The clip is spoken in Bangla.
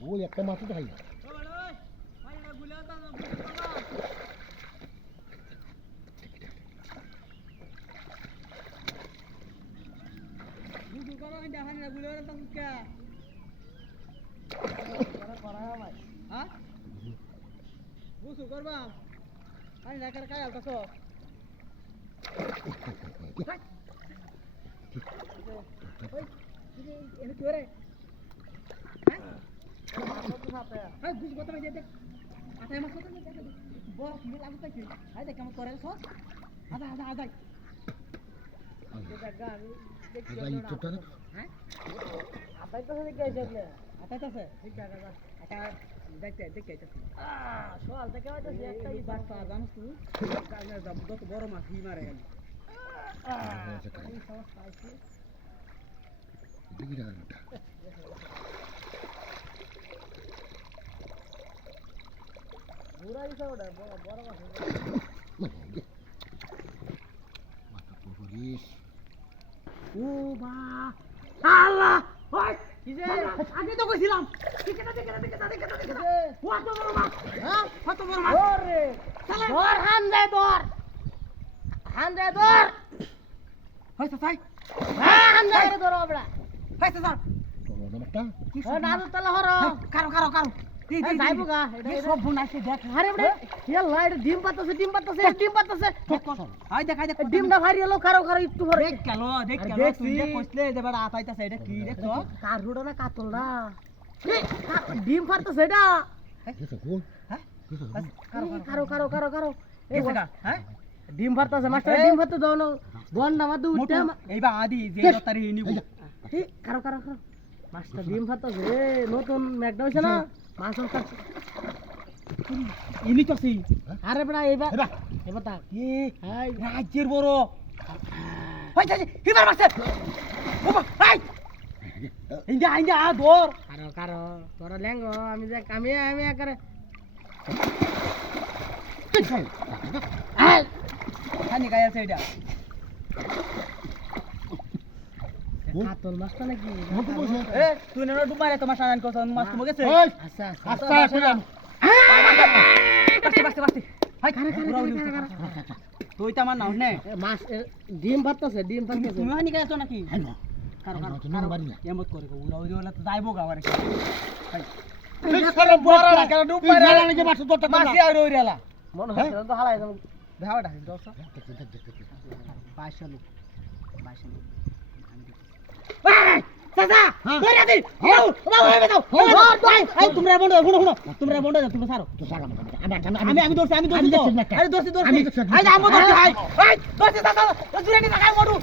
ওই একটা মাছ তো খাই না বুঝু করবা আরে নাকার কাই আলতাছ ওই এনে কি করে হ্যাঁ হ্যাঁ বুঝ কথা বাজে দেখ আটাই মাছ কথা দেখ বড় কি লাগু তাই হাই দেখ কেমন করে সস আদা আদা আদা দেখ আমি দেখি হ্যাঁ আটাই তো দেখে আসলে আটাই তো আছে ঠিক আছে আটা দেখতে দেখতে সোয়াল থেকে হয়তো একটা ই বাট পাওয়া জানিস তুই যত বড় মাছ হি মারে গেল বুড়া দিছে ওটা বড় মাছ ও মা আল্লাহ ওই কি যে আগে তো কইছিলাম দেখে কত বড় মাছ হ্যাঁ কত বড় মাছ ওরে ধর হান দে ধর হইছে তাই হ্যাঁ হান দে ধর ওবড়া হইছে স্যার বড় মাছটা ও নাদু তলা হরো কারো যাইবো গা এটা সব ফোন আসে দেখ আরে বড় ইয়া লাইট ডিম পাতাছে হাই দেখ ডিমটা ভারি হলো কারো একটু ভরে দেখ তুই যে কইছলে যে বড় আতাইতাছে এটা কি দেখছ কারুড়া না কাতলরা ডিম ফারতাছে এটা কিছু গোল হ্যাঁ কারো এই জায়গা হ্যাঁ ডিম ফারতাছে মাস্টার ডিম ফারতে দাও না বন্ডা মাদু উঠে এইবা আদি যে তারি নিব এই কারো মাস্টার ডিম ফারতাছে রে নতুন ম্যাকডা হইছে না মাছ ফারতাছে ইনি তো সি আরে বড়া এবার তা এই রাজ্যের বড় হইছে হিবার মাছ বাবা এই ইন্দা দর কারো তোরা লেঙ্গ আমি যে আমি একারে এই খানি গায় আছে এটা কাতল মাছটা নাকি এ তুই না ডুবারে তোমার সারান কত মাছ তুমি গেছে আচ্ছা বাস্তে হাই খারে তুই তো আমার নাও নে মাছ ডিম ভাতছে তুমি হানি গায় তো নাকি কারো এমত করে উড়াউড়ি তো যাইবো গা আরে হাই এই বড় কেন ডুবারে লাগে মাছ তো মাছ আর ওইরালা মনে হয় তো হালাই যাম দেখাওটা দশ 22 লোক চাচা ধরে দে ও বাবা দাও তোমরা বন্ধ শুনো তোমরা বন্ধ তোমরা ছাড়ো তো ছাড়ো আমি দৌড়ছি আরে দৌড়ছি আই আমো দৌড়ছি হাই দৌড়ছি চাচা দূরে নিয়ে যাই মরু